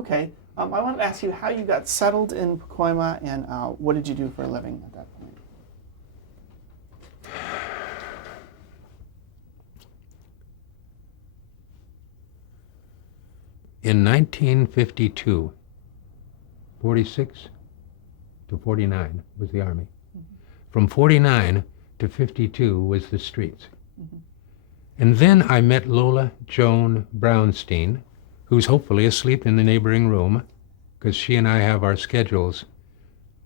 Okay. I wanted to ask you how you got settled in Pacoima and what did you do for a living at that point? In 1952, 46 to 49 was the Army. From 49 to 52 was the streets. And then I met Lola Joan Brownstein, who's hopefully asleep in the neighboring room, because she and I have our schedules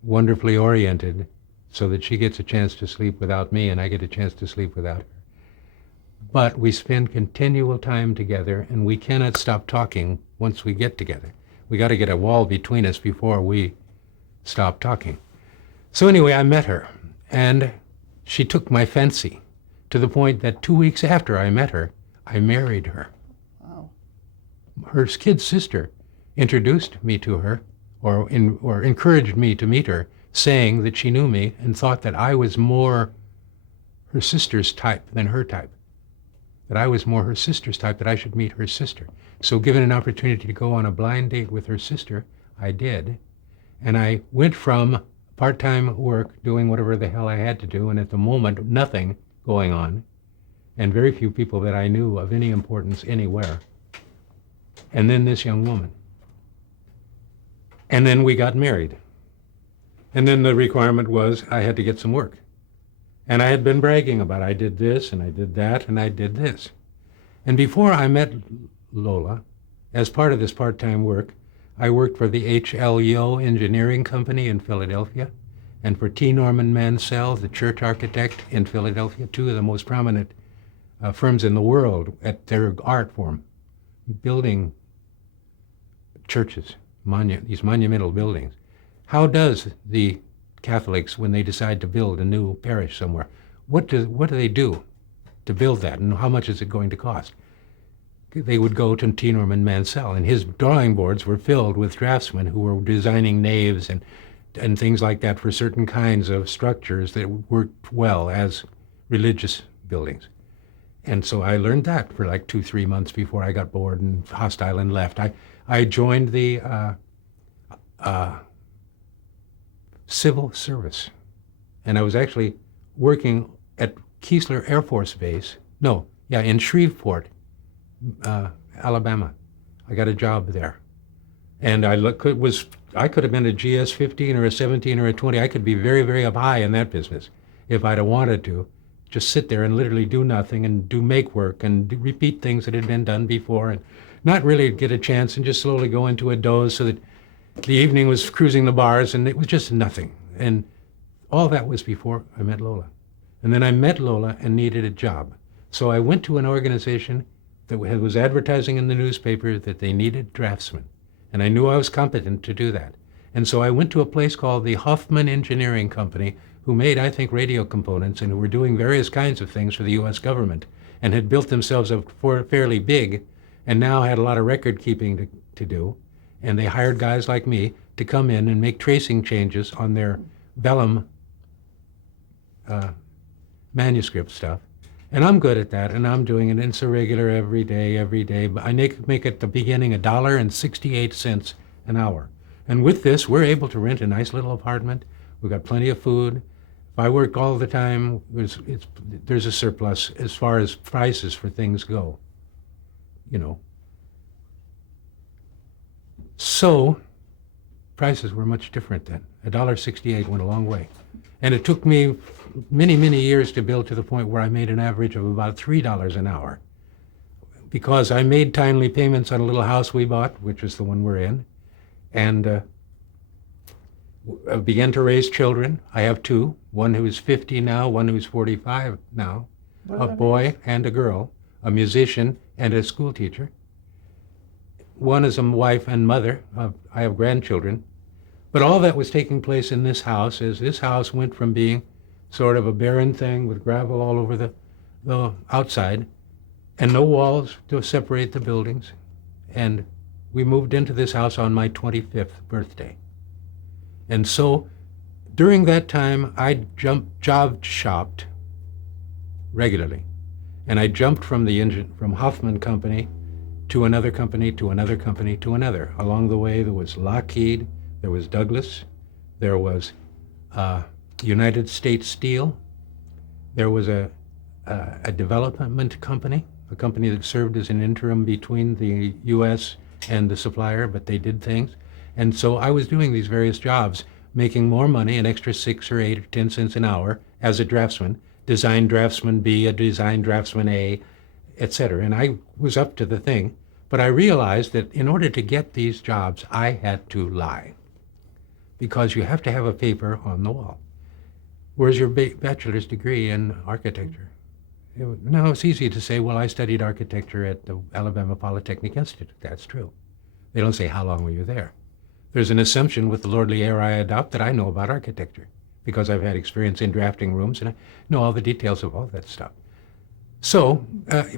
wonderfully oriented so that she gets a chance to sleep without me and I get a chance to sleep without her. But we spend continual time together and we cannot stop talking once we get together. We got to get a wall between us before we stop talking. So anyway, I met her and she took my fancy to the point that 2 weeks after I met her, I married her. Wow. Her kid sister introduced me to her or encouraged me to meet her, saying that she knew me and thought that I was more her sister's type than her type. That I was more her sister's type, that I should meet her sister. So given an opportunity to go on a blind date with her sister, I did. And I went from part-time work, doing whatever the hell I had to do, and at the moment, nothing going on, and very few people that I knew of any importance anywhere. And then this young woman. And then we got married. And then the requirement was I had to get some work. And I had been bragging about I did this and I did that and I did this. And before I met Lola, as part of this part-time work, I worked for the H.L. Engineering Company in Philadelphia and for T. Norman Mansell, the church architect in Philadelphia, two of the most prominent firms in the world at their art form, building churches, these monumental buildings. How does the Catholics, when they decide to build a new parish somewhere, what do they do to build that, and how much is it going to cost? They would go to T. Norman Mansell, and his drawing boards were filled with draftsmen who were designing naves and things like that for certain kinds of structures that worked well as religious buildings. And so I learned that for like 2-3 months before I got bored and hostile and left. I joined the civil service, and I was actually working at Keesler Air Force Base, in Shreveport, Alabama. I got a job there. And I could have been a GS-15 or a 17 or a 20. I could be very, very up high in that business if I'd have wanted to. Just sit there and literally do nothing and make work and repeat things that had been done before and not really get a chance and just slowly go into a doze so that the evening was cruising the bars and it was just nothing. And all that was before I met Lola. And then I met Lola and needed a job. So I went to an organization that was advertising in the newspaper that they needed draftsmen. And I knew I was competent to do that. And so I went to a place called the Huffman Engineering Company, who made, I think, radio components and who were doing various kinds of things for the U.S. government and had built themselves up fairly big and now had a lot of record keeping to do. And they hired guys like me to come in and make tracing changes on their vellum manuscript stuff. And I'm good at that, and I'm doing it. It's a regular every day. But I make at the beginning $1.68 an hour. And with this, we're able to rent a nice little apartment. We've got plenty of food. If I work all the time, there's a surplus as far as prices for things go, So prices were much different then. $1.68 went a long way. And it took me many, many years to build to the point where I made an average of about $3 an hour because I made timely payments on a little house we bought, which is the one we're in, and I began to raise children. I have two, one who's 50 now, one who's 45 now, a boy and a girl, a musician and a school teacher. One is a wife and mother. I have grandchildren. But all that was taking place in this house as this house went from being sort of a barren thing with gravel all over the outside and no walls to separate the buildings. And we moved into this house on my 25th birthday. And so during that time, I job shopped regularly. And I jumped from Hoffman Company to another company, to another company, to another. Along the way, there was Lockheed, there was Douglas, there was United States Steel, there was a development company, a company that served as an interim between the U.S. and the supplier, but they did things. And so I was doing these various jobs, making more money, an extra 6 or 8 or 10 cents an hour as a draftsman, design draftsman B, a design draftsman A, etc. And I was up to the thing, but I realized that in order to get these jobs, I had to lie, because you have to have a paper on the wall. Where's your bachelor's degree in architecture? No, it's easy to say, well, I studied architecture at the Alabama Polytechnic Institute. That's true. They don't say, how long were you there? There's an assumption with the lordly air I adopt that I know about architecture, because I've had experience in drafting rooms and I know all the details of all that stuff. So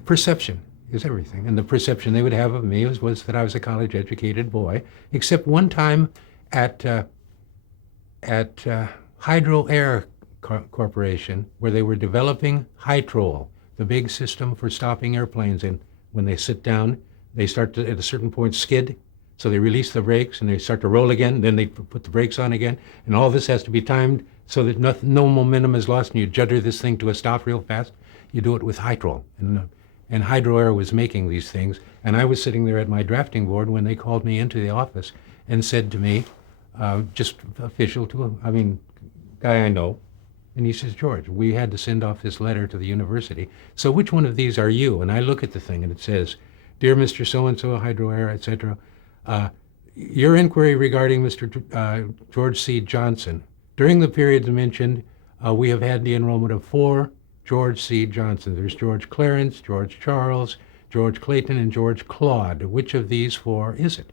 perception is everything. And the perception they would have of me was that I was a college-educated boy, except one time at Hydro Air Corporation, where they were developing Hytrol, the big system for stopping airplanes. And when they sit down, they start to, at a certain point, skid. So they release the brakes and they start to roll again. Then they put the brakes on again. And all this has to be timed so that no momentum is lost, and you judder this thing to a stop real fast. You do it with Hytrol. And Hydro Air was making these things. And I was sitting there at my drafting board when they called me into the office and said to me, just official to him, I mean, guy I know, and he says, George, we had to send off this letter to the university. So which one of these are you? And I look at the thing and it says, Dear Mr. So-and-so, Hydro Air, etc., your inquiry regarding Mr. George C. Johnson. During the periods mentioned, we have had the enrollment of 4 George C. Johnson. There's George Clarence, George Charles, George Clayton, and George Claude. Which of these 4 is it?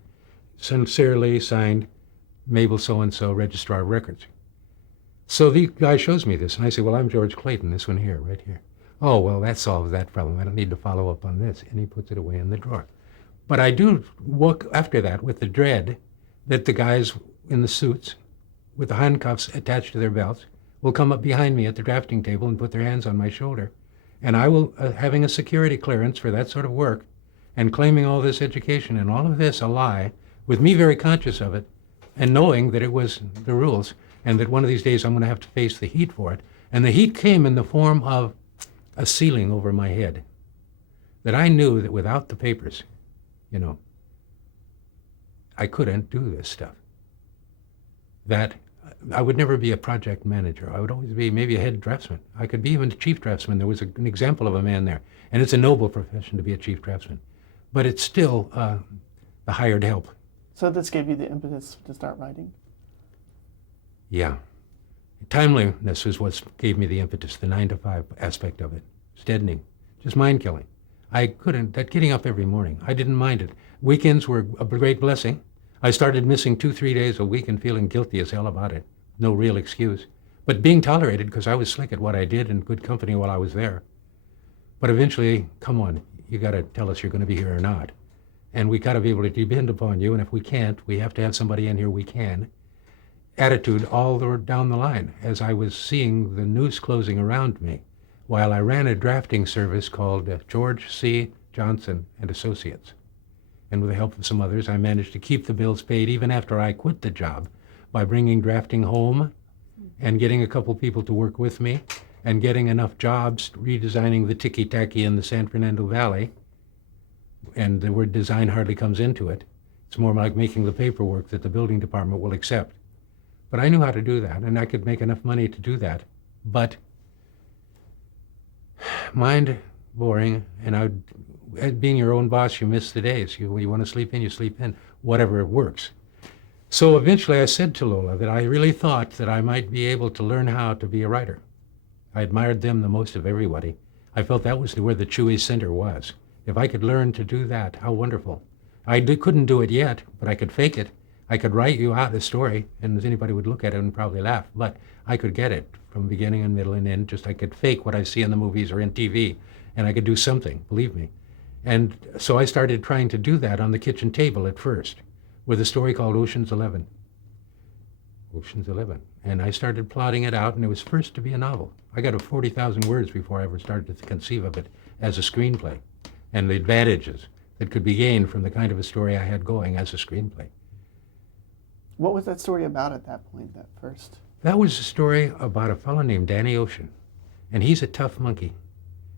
Sincerely signed, Mabel so-and-so, Registrar of Records. So the guy shows me this, and I say, well, I'm George Clayton, this one here, right here. Oh, well, that solves that problem. I don't need to follow up on this. And he puts it away in the drawer. But I do walk after that with the dread that the guys in the suits with the handcuffs attached to their belts will come up behind me at the drafting table and put their hands on my shoulder. And I will, having a security clearance for that sort of work and claiming all this education and all of this a lie, with me very conscious of it and knowing that it was the rules and that one of these days I'm going to have to face the heat for it. And the heat came in the form of a ceiling over my head, that I knew that without the papers, I couldn't do this stuff. That I would never be a project manager. I would always be maybe a head draftsman. I could be even a chief draftsman. There was an example of a man there. And it's a noble profession to be a chief draftsman. But it's still the hired help. So this gave you the impetus to start writing? Yeah. Timeliness is what gave me the impetus, the 9 to 5 aspect of it. It's deadening, just mind-killing. I couldn't, that getting up every morning, I didn't mind it. Weekends were a great blessing. I started missing 2-3 days a week and feeling guilty as hell about it. No real excuse. But being tolerated because I was slick at what I did and good company while I was there. But eventually, come on, you got to tell us you're going to be here or not. And we got to be able to depend upon you, and if we can't, we have to have somebody in here we can. Attitude all down the line as I was seeing the noose closing around me while I ran a drafting service called George C. Johnson and Associates. And with the help of some others, I managed to keep the bills paid even after I quit the job by bringing drafting home and getting a couple people to work with me and getting enough jobs redesigning the Tiki-Taki in the San Fernando Valley. And the word design hardly comes into it. It's more like making the paperwork that the building department will accept. But I knew how to do that, and I could make enough money to do that. But mind boring, and being your own boss, you miss the days. You want to sleep in, you sleep in, whatever works. So eventually I said to Lola that I really thought that I might be able to learn how to be a writer. I admired them the most of everybody. I felt that was where the Chewy Center was. If I could learn to do that, how wonderful. I couldn't do it yet, but I could fake it. I could write you out a story, and anybody would look at it and probably laugh, but I could get it from beginning and middle and end. Just I could fake what I see in the movies or in TV, and I could do something, believe me. And so I started trying to do that on the kitchen table at first with a story called Ocean's 11. Ocean's 11. And I started plotting it out, and it was first to be a novel. I got to 40,000 words before I ever started to conceive of it as a screenplay. And the advantages, that could be gained from the kind of a story I had going as a screenplay. What was that story about at that point, that first? That was a story about a fellow named Danny Ocean, and he's a tough monkey.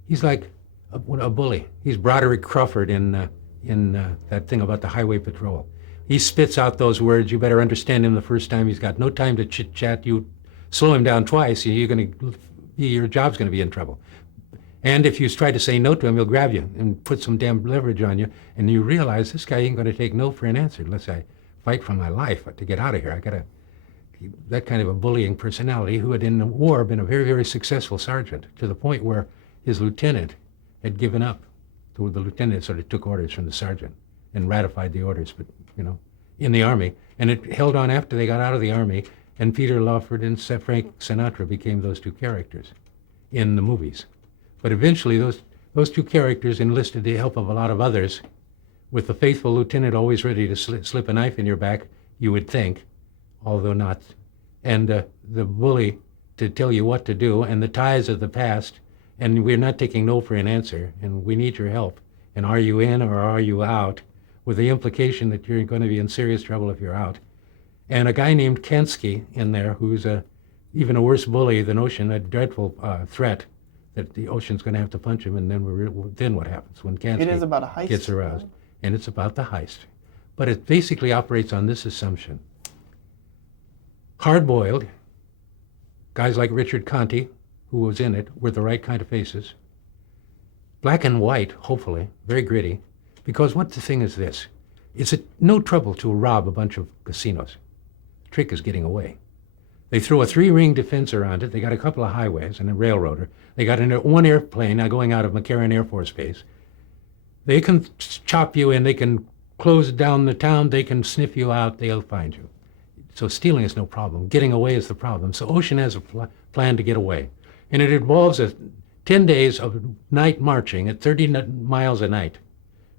He's like a bully. He's Broderick Crawford in that thing about the highway patrol. He spits out those words. You better understand him the first time. He's got no time to chit-chat. You slow him down twice, your job's going to be in trouble. And if you try to say no to him, he'll grab you and put some damn leverage on you, and you realize this guy ain't going to take no for an answer unless I fight for my life to get out of here. That kind of a bullying personality who had in the war been a very, very successful sergeant, to the point where his lieutenant had given up. The lieutenant sort of took orders from the sergeant and ratified the orders, but, in the Army. And it held on after they got out of the Army, and Peter Lawford and Frank Sinatra became those two characters in the movies. But eventually those two characters enlisted the help of a lot of others, with the faithful lieutenant always ready to slip a knife in your back, you would think, although not, and the bully to tell you what to do, and the ties of the past, and we're not taking no for an answer, and we need your help, and are you in or are you out, with the implication that you're going to be in serious trouble if you're out. And a guy named Kansky in there, who's even a worse bully than Ocean, a dreadful threat that the Ocean's going to have to punch him, and then what happens when Kansky It is about a heist. Gets aroused? And it's about the heist. But it basically operates on this assumption. Hard-boiled, guys like Richard Conte, who was in it, were the right kind of faces. Black and white, hopefully, very gritty, because what the thing is this. It's no trouble to rob a bunch of casinos. The trick is getting away. They throw a 3-ring defense around it. They got a couple of highways and a railroader. They got one airplane now going out of McCarran Air Force Base. They can chop you in. They can close down the town. They can sniff you out. They'll find you. So stealing is no problem. Getting away is the problem. So Ocean has a plan to get away. And it involves 10 days of night marching at 30 miles a night.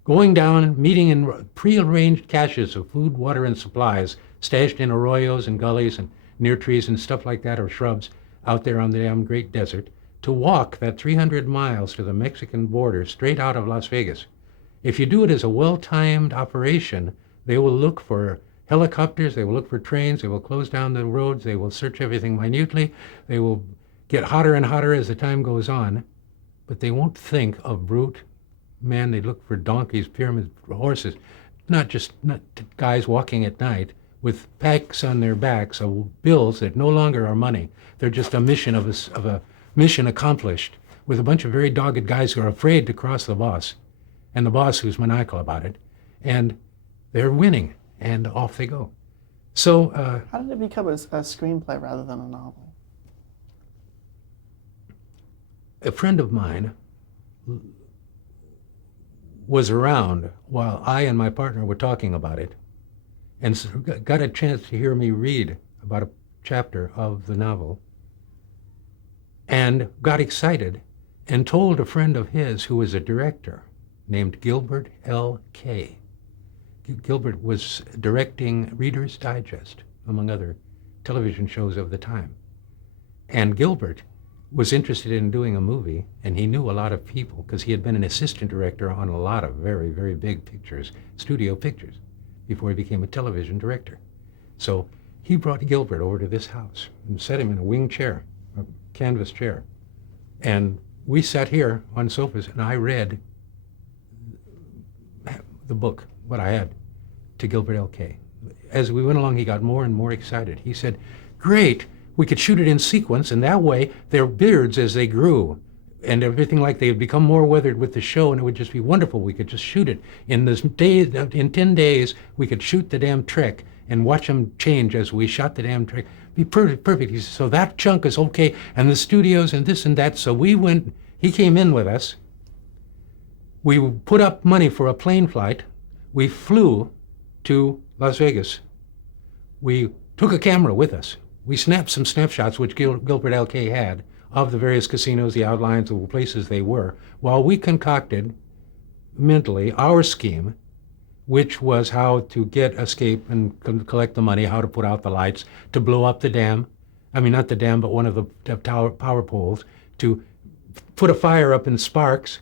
Going down, meeting in prearranged caches of food, water, and supplies stashed in arroyos and gullies and near trees and stuff like that, or shrubs out there on the damn great desert, to walk that 300 miles to the Mexican border straight out of Las Vegas. If you do it as a well-timed operation, they will look for helicopters, they will look for trains, they will close down the roads, they will search everything minutely, they will get hotter and hotter as the time goes on, but they won't think of brute men. They look for donkeys, pyramids, horses, not guys walking at night with packs on their backs of bills that no longer are money. They're just a mission of a mission accomplished, with a bunch of very dogged guys who are afraid to cross the boss, and the boss who's maniacal about it, and they're winning, and off they go. So how did it become a screenplay rather than a novel? A friend of mine was around while I and my partner were talking about it, and got a chance to hear me read about a chapter of the novel, and got excited and told a friend of his who was a director named Gilbert L. Kay. Gilbert was directing Reader's Digest, among other television shows of the time. And Gilbert was interested in doing a movie, and he knew a lot of people because he had been an assistant director on a lot of very, very big pictures, studio pictures, before he became a television director. So he brought Gilbert over to this house and set him in a wing chair, a canvas chair. And we sat here on sofas, and I read the book, what I had, to Gilbert L. Kay. As we went along, he got more and more excited. He said, "Great, we could shoot it in sequence, and that way their beards as they grew and everything, like they had become more weathered with the show, and it would just be wonderful. We could just shoot it. In 10 days, we could shoot the damn trick and watch them change as we shot the damn trick. Be perfect." He said, "So that chunk is okay, and the studios and this and that." So we went, he came in with us. We put up money for a plane flight. We flew to Las Vegas. We took a camera with us. We snapped some snapshots, which Gilbert L. Kay had, of the various casinos, the outlines of the places they were, while we concocted mentally our scheme, which was how to get escape and collect the money, how to put out the lights, to blow up the dam. I mean, not the dam, but one of the power poles, to put a fire up in sparks,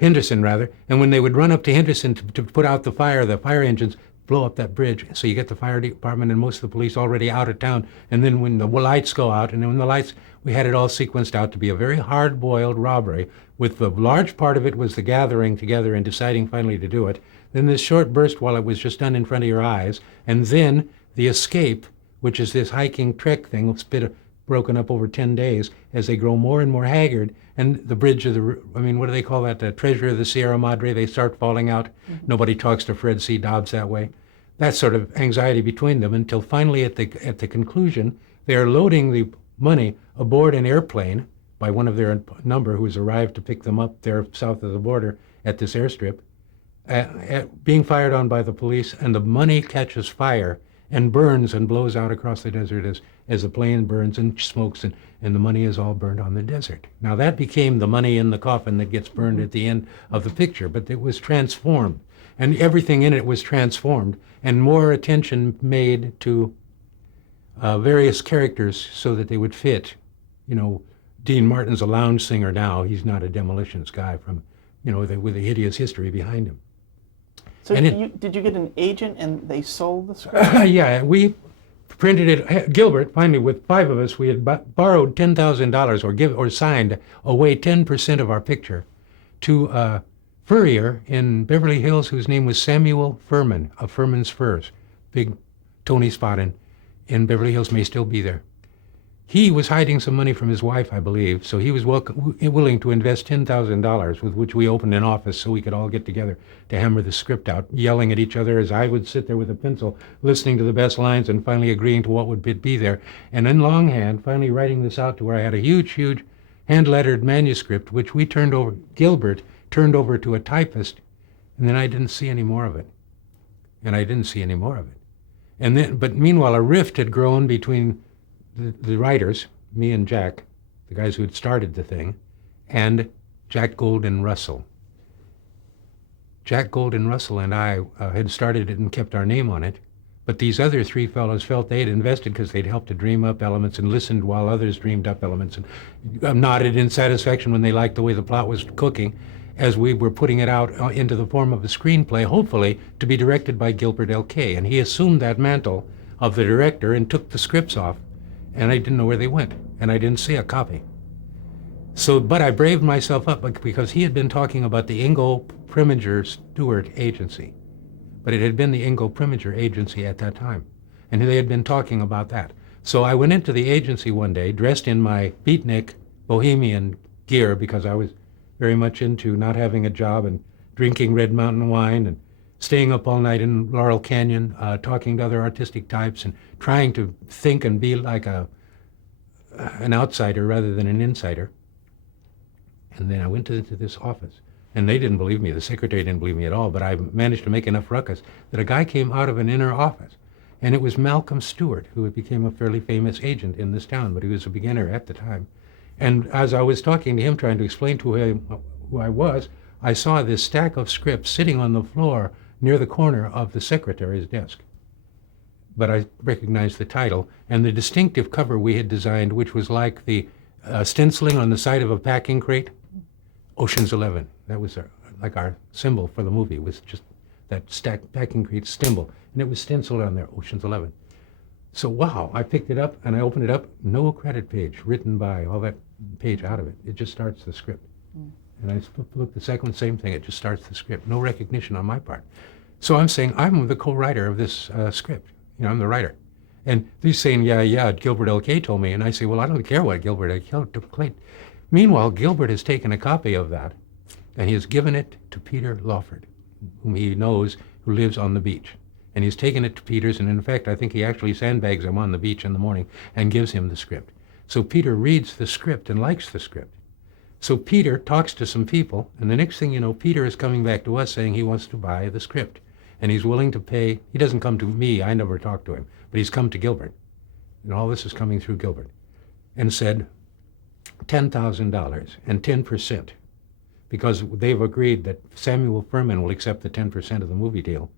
Henderson rather, and when they would run up to Henderson to put out the fire engines blow up that bridge. So you get the fire department and most of the police already out of town. And then when the lights go out, and then when the lights, we had it all sequenced out to be a very hard-boiled robbery, with the large part of it was the gathering together and deciding finally to do it. Then this short burst while it was just done in front of your eyes, and then the escape, which is this hiking trek thing, broken up over 10 days as they grow more and more haggard, and the bridge of what do they call that? The treasure of the Sierra Madre, they start falling out. Mm-hmm. Nobody talks to Fred C. Dobbs that way. That sort of anxiety between them until finally at the conclusion, they are loading the money aboard an airplane by one of their number who has arrived to pick them up there south of the border at this airstrip, being fired on by the police, and the money catches fire and burns and blows out across the desert as the plane burns and smokes, and the money is all burned on the desert. Now that became the money in the coffin that gets burned at the end of the picture, but it was transformed, and everything in it was transformed, and more attention made to various characters so that they would fit. Dean Martin's a lounge singer now. He's not a demolitions guy with a hideous history behind him. So did you get an agent and they sold the script? Yeah, we printed it. Gilbert, finally, with 5 of us, we had borrowed $10,000 or signed away 10% of our picture to a furrier in Beverly Hills whose name was Samuel Furman of Furman's Furs. Big Tony spot in Beverly Hills, may still be there. He was hiding some money from his wife, I believe, so he was willing to invest $10,000, with which we opened an office so we could all get together to hammer the script out, yelling at each other as I would sit there with a pencil, listening to the best lines and finally agreeing to what would be there. And in longhand, finally writing this out to where I had a huge, huge hand-lettered manuscript, which Gilbert turned over to a typist, and then I didn't see any more of it. But meanwhile, a rift had grown between the writers, me and Jack, the guys who had started the thing, and Jack Golden Russell. Jack Golden Russell and I had started it and kept our name on it, but these other 3 fellows felt they had invested because they'd helped to dream up elements and listened while others dreamed up elements and nodded in satisfaction when they liked the way the plot was cooking as we were putting it out into the form of a screenplay, hopefully to be directed by Gilbert L.K. And he assumed that mantle of the director and took the scripts off. And I didn't know where they went, and I didn't see a copy. But I braved myself up because he had been talking about the Ingo Preminger Stewart Agency. But it had been the Ingo Preminger Agency at that time, and they had been talking about that. So I went into the agency one day, dressed in my beatnik bohemian gear, because I was very much into not having a job and drinking Red Mountain wine and staying up all night in Laurel Canyon, talking to other artistic types and trying to think and be like an outsider rather than an insider. And then I went to this office, and they didn't believe me. The secretary didn't believe me at all, but I managed to make enough ruckus that a guy came out of an inner office, and it was Malcolm Stewart, who became a fairly famous agent in this town, but he was a beginner at the time. And as I was talking to him, trying to explain to him who I was, I saw this stack of scripts sitting on the floor near the corner of the secretary's desk. But I recognized the title and the distinctive cover we had designed, which was like the stenciling on the side of a packing crate. Ocean's 11. That was like our symbol for the movie, was just that stacked packing crate symbol. And it was stenciled on there, Ocean's 11. So wow, I picked it up and I opened it up. No credit page written by, all that page out of it. It just starts the script. And I looked the second one, same thing. It just starts the script. No recognition on my part. So I'm saying, I'm the co-writer of this script. I'm the writer. And he's saying, yeah, Gilbert L.K. told me. And I say, well, I don't care what Gilbert L.K. told Clayton. Meanwhile, Gilbert has taken a copy of that, and he has given it to Peter Lawford, whom he knows, who lives on the beach. And he's taken it to Peter's, and in fact, I think he actually sandbags him on the beach in the morning and gives him the script. So Peter reads the script and likes the script. So Peter talks to some people, and the next thing you know, Peter is coming back to us saying he wants to buy the script. And he's willing to pay. He doesn't come to me, I never talked to him, but he's come to Gilbert. And all this is coming through Gilbert. And said $10,000 and 10%, because they've agreed that Samuel Furman will accept the 10% of the movie deal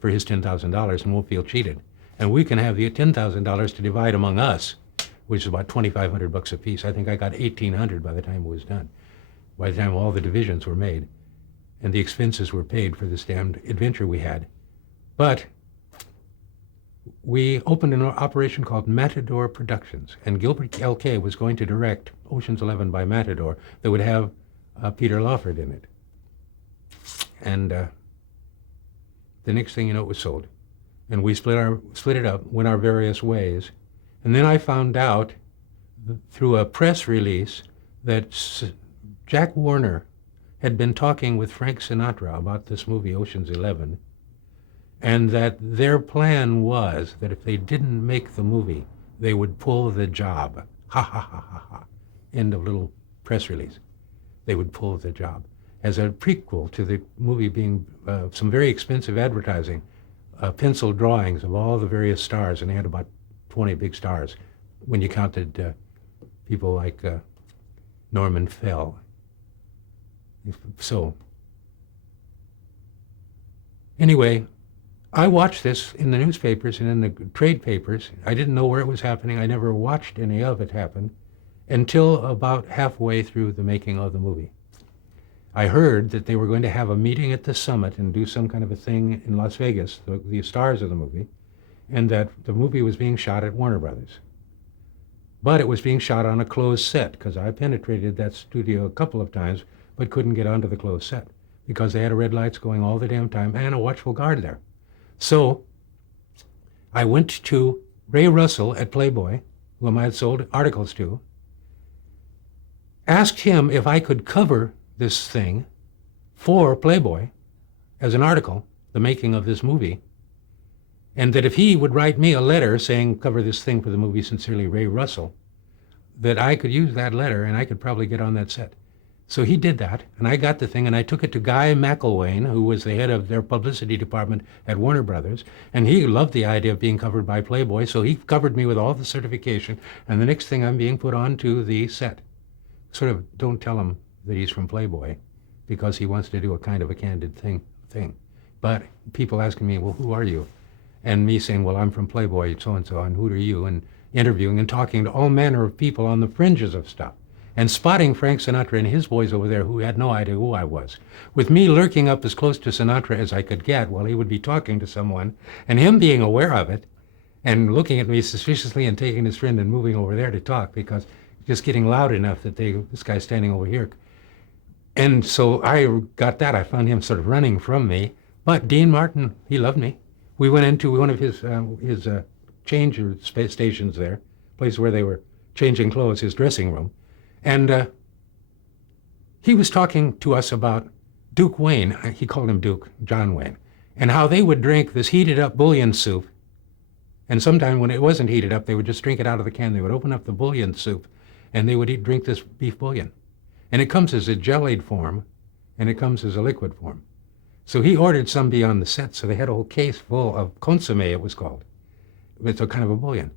for his $10,000 and won't feel cheated. And we can have the $10,000 to divide among us, which is about $2,500 a piece. I think I got $1,800 by the time it was done, by the time all the divisions were made. and the expenses were paid for this damned adventure we had. But we opened an operation called Matador Productions, and Gilbert L.K. was going to direct Ocean's 11 by Matador that would have Peter Lawford in it. And the next thing you know, it was sold. And we split it up, went our various ways. And then I found out through a press release that Jack Warner had been talking with Frank Sinatra about this movie, Ocean's 11, and that their plan was that if they didn't make the movie, they would pull the job. Ha ha ha ha ha. End of little press release. They would pull the job. As a prequel to the movie being some very expensive advertising, pencil drawings of all the various stars, and they had about 20 big stars when you counted people like Norman Fell. So, anyway, I watched this in the newspapers and in the trade papers. I didn't know where it was happening. I never watched any of it happen until about halfway through the making of the movie. I heard that they were going to have a meeting at the Summit and do some kind of a thing in Las Vegas, the stars of the movie, and that the movie was being shot at Warner Brothers. But it was being shot on a closed set, because I penetrated that studio a couple of times, but couldn't get onto the closed set, because they had red lights going all the damn time and a watchful guard there. So I went to Ray Russell at Playboy, whom I had sold articles to, asked him if I could cover this thing for Playboy as an article, the making of this movie, and that if he would write me a letter saying, cover this thing for the movie, sincerely, Ray Russell, that I could use that letter and I could probably get on that set. So he did that, and I got the thing, and I took it to Guy McElwain, who was the head of their publicity department at Warner Brothers, and he loved the idea of being covered by Playboy, so he covered me with all the certification, and the next thing I'm being put onto the set. Sort of don't tell him that he's from Playboy, because he wants to do a kind of a candid thing. But people asking me, well, who are you? And me saying, well, I'm from Playboy, so-and-so, and who are you? And interviewing and talking to all manner of people on the fringes of stuff. And spotting Frank Sinatra and his boys over there who had no idea who I was, with me lurking up as close to Sinatra as I could get while he would be talking to someone, and him being aware of it, and looking at me suspiciously and taking his friend and moving over there to talk, because just getting loud enough that this guy's standing over here. And so I got that. I found him sort of running from me. But Dean Martin, he loved me. We went into one of his change stations there, place where they were changing clothes, his dressing room. And he was talking to us about Duke Wayne, he called him Duke, John Wayne, and how they would drink this heated up bouillon soup. And sometime when it wasn't heated up, they would just drink it out of the can. They would open up the bouillon soup and they would drink this beef bouillon. And it comes as a jellied form and it comes as a liquid form. So he ordered some beyond the set, so they had a whole case full of consomme, it was called. It's a kind of a bouillon.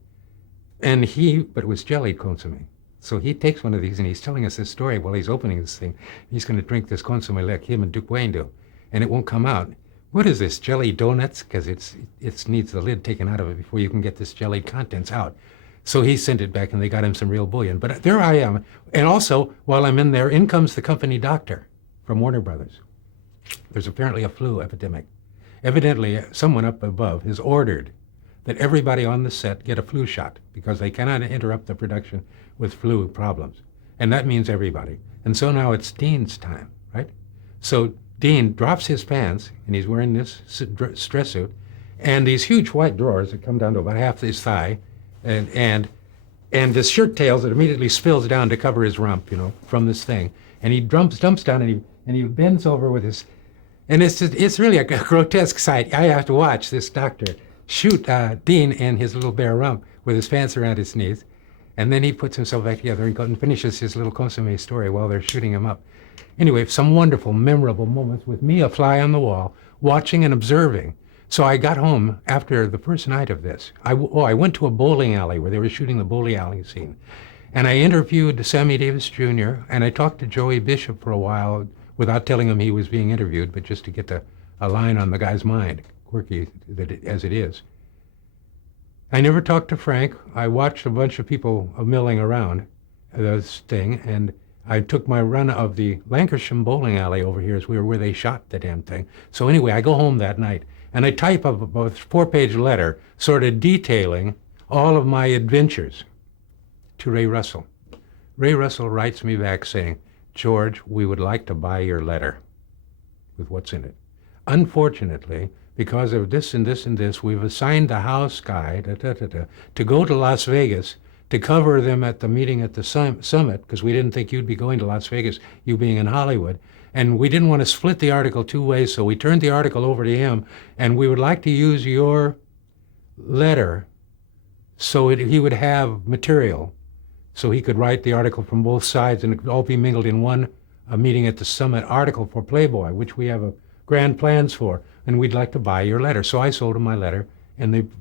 But it was jellied consomme. So he takes one of these and he's telling us this story while he's opening this thing. He's going to drink this consomme like him and Duke Wayne do, and it won't come out. What is this, jelly donuts? Because it needs the lid taken out of it before you can get this jellied contents out. So he sent it back and they got him some real bouillon. But there I am. And also, while I'm in there, in comes the company doctor from Warner Brothers. There's apparently a flu epidemic. Evidently, someone up above has ordered that everybody on the set get a flu shot because they cannot interrupt the production with flu problems. And that means everybody. And so now it's Dean's time, right? So Dean drops his pants, and he's wearing this stress suit, and these huge white drawers that come down to about half his thigh, and this shirt tails that immediately spills down to cover his rump, from this thing. And he dumps down, and he bends over with his, and it's really a grotesque sight. I have to watch this doctor shoot Dean in his little bare rump with his pants around his knees. And then he puts himself back together and finishes his little consomme story while they're shooting him up. Anyway, some wonderful, memorable moments with me, a fly on the wall, watching and observing. So I got home after the first night of this. I went to a bowling alley where they were shooting the bowling alley scene. And I interviewed Sammy Davis Jr., and I talked to Joey Bishop for a while without telling him he was being interviewed, but just to get a line on the guy's mind, quirky as it is. I never talked to Frank. I watched a bunch of people milling around this thing, and I took my run of the Lancashire bowling alley over here, where they shot the damn thing. So anyway, I go home that night, and I type up a 4-page letter sort of detailing all of my adventures to Ray Russell. Ray Russell writes me back saying, George, we would like to buy your letter with what's in it. Unfortunately, because of this and this and this, we've assigned the house guy to go to Las Vegas to cover them at the meeting at the summit, because we didn't think you'd be going to Las Vegas, you being in Hollywood. And we didn't want to split the article 2 ways, so we turned the article over to him, and we would like to use your letter so he would have material, so he could write the article from both sides, and it could all be mingled in one meeting at the summit article for Playboy, which we have grand plans for, and we'd like to buy your letter. So I sold him my letter, and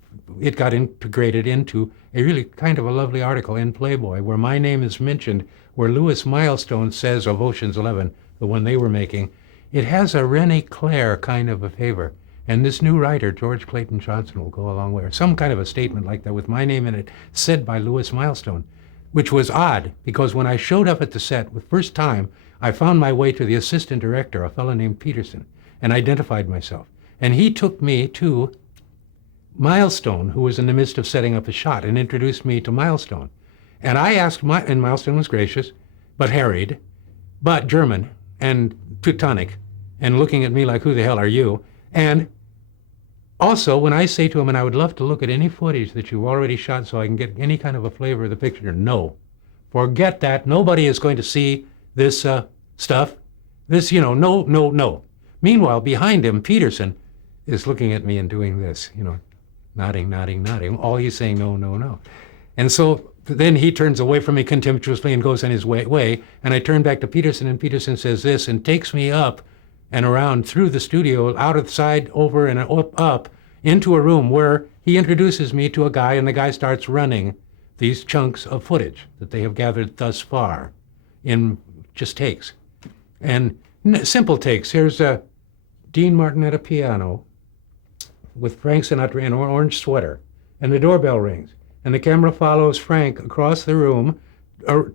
it got integrated into a really kind of a lovely article in Playboy, where my name is mentioned, where Louis Milestone says of Ocean's 11, the one they were making, it has a René Clair kind of a favor. And this new writer, George Clayton Johnson, will go a long way, or some kind of a statement like that with my name in it, said by Louis Milestone, which was odd, because when I showed up at the set the first time, I found my way to the assistant director, a fellow named Peterson, and identified myself. And he took me to Milestone, who was in the midst of setting up a shot, and introduced me to Milestone. And I asked, and Milestone was gracious, but harried, but German, and Teutonic, and looking at me like, who the hell are you? And also, when I say to him, and I would love to look at any footage that you've already shot so I can get any kind of a flavor of the picture, no. Forget that. Nobody is going to see this stuff. This, no. Meanwhile, behind him, Peterson is looking at me and doing this, nodding. All he's saying, no. And so then he turns away from me contemptuously and goes on his way. And I turn back to Peterson, and Peterson says this and takes me up and around through the studio, out of the side, over and up into a room where he introduces me to a guy, and the guy starts running these chunks of footage that they have gathered thus far in just takes. And simple takes. Here's Dean Martin at a piano with Frank Sinatra in an orange sweater, and the doorbell rings, and the camera follows Frank across the room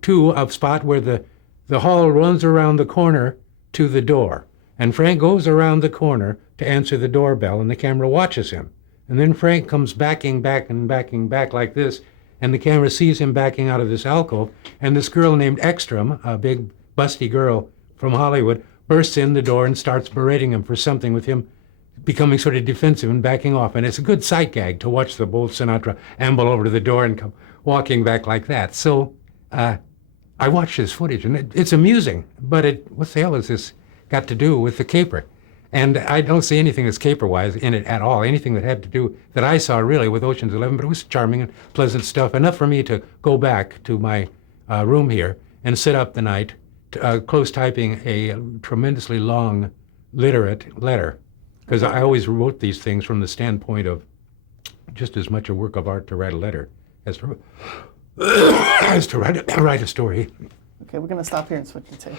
to a spot where the hall runs around the corner to the door. And Frank goes around the corner to answer the doorbell, and the camera watches him. And then Frank comes backing back like this, and the camera sees him backing out of this alcove, and this girl named Ekstrom, a big busty girl from Hollywood, bursts in the door and starts berating him for something, with him becoming sort of defensive and backing off. And it's a good sight gag to watch the bold Sinatra amble over to the door and come walking back like that. So I watched this footage, and it's amusing, but what the hell is this got to do with the caper? And I don't see anything that's caper-wise in it at all, anything that had to do, that I saw really with Ocean's 11, but it was charming and pleasant stuff, enough for me to go back to my room here and sit up the night, close typing a tremendously long, literate letter, because I always wrote these things from the standpoint of just as much a work of art to write a letter as to write a story. Okay, we're going to stop here and switch the tape.